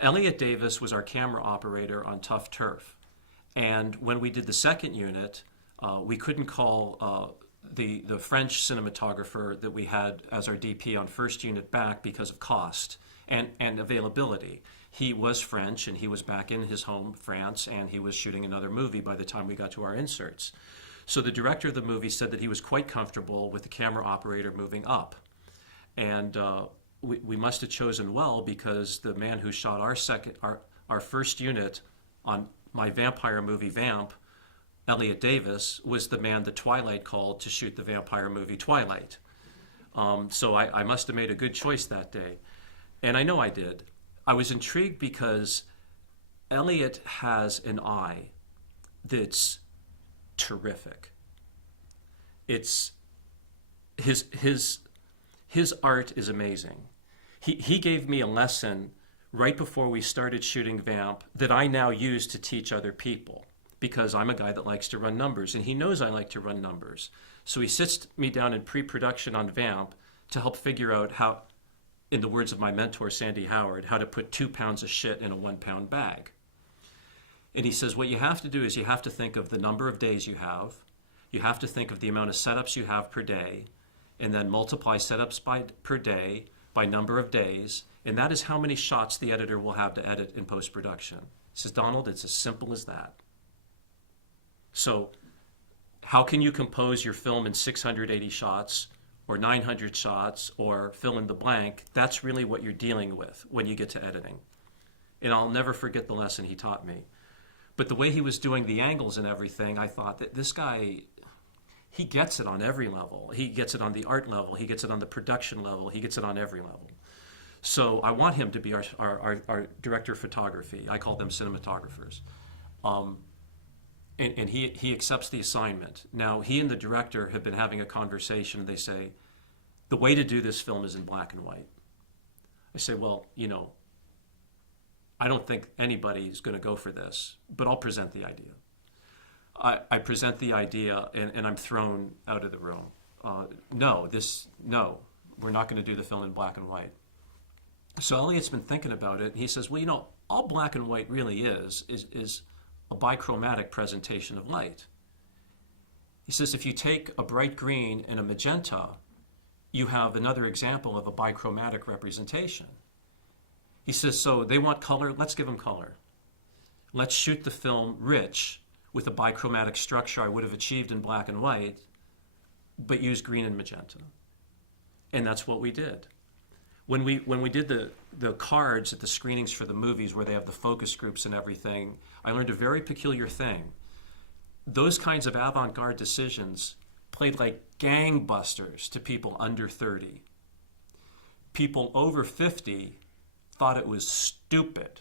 Elliot Davis was our camera operator on Tough Turf. And when we did the second unit, we couldn't call the French cinematographer that we had as our DP on first unit back because of cost and availability. He was French, and he was back in his home, France, and he was shooting another movie by the time we got to our inserts. So the director of the movie said that he was quite comfortable with the camera operator moving up. And we must have chosen well, because the man who shot our first unit on my vampire movie Vamp, Elliot Davis, was the man that Twilight called to shoot the vampire movie Twilight. So I must have made a good choice that day. And I know I did. I was intrigued because Elliot has an eye that's terrific. It's his art is amazing. He gave me a lesson right before we started shooting Vamp that I now use to teach other people, because I'm a guy that likes to run numbers, and he knows I like to run numbers. So he sits me down in pre-production on Vamp to help figure out how, in the words of my mentor, Sandy Howard, how to put 2 pounds of shit in a 1 pound bag. And he says, what you have to do is you have to think of the number of days you have to think of the amount of setups you have per day, and then multiply setups per day by number of days, and that is how many shots the editor will have to edit in post-production. He says, Donald, it's as simple as that. So how can you compose your film in 680 shots or 900 shots or fill in the blank? That's really what you're dealing with when you get to editing. And I'll never forget the lesson he taught me. But the way he was doing the angles and everything, I thought that this guy, he gets it on every level. He gets it on the art level. He gets it on the production level. He gets it on every level. So I want him to be our director of photography. I call them cinematographers. And he accepts the assignment. Now, he and the director have been having a conversation. They say, the way to do this film is in black and white. I say, well, I don't think anybody's going to go for this, but I'll present the idea. I present the idea, and I'm thrown out of the room. No, we're not going to do the film in black and white. So Elliot's been thinking about it, and he says, well, all black and white really is a bi-chromatic presentation of light. He says, if you take a bright green and a magenta, you have another example of a bi-chromatic representation. He says, so they want color, let's give them color. Let's shoot the film rich with a bi-chromatic structure I would have achieved in black and white, but use green and magenta. And that's what we did. When we did the cards at the screenings for the movies where they have the focus groups and everything, I learned a very peculiar thing. Those kinds of avant-garde decisions played like gangbusters to people under 30. People over 50 thought it was stupid.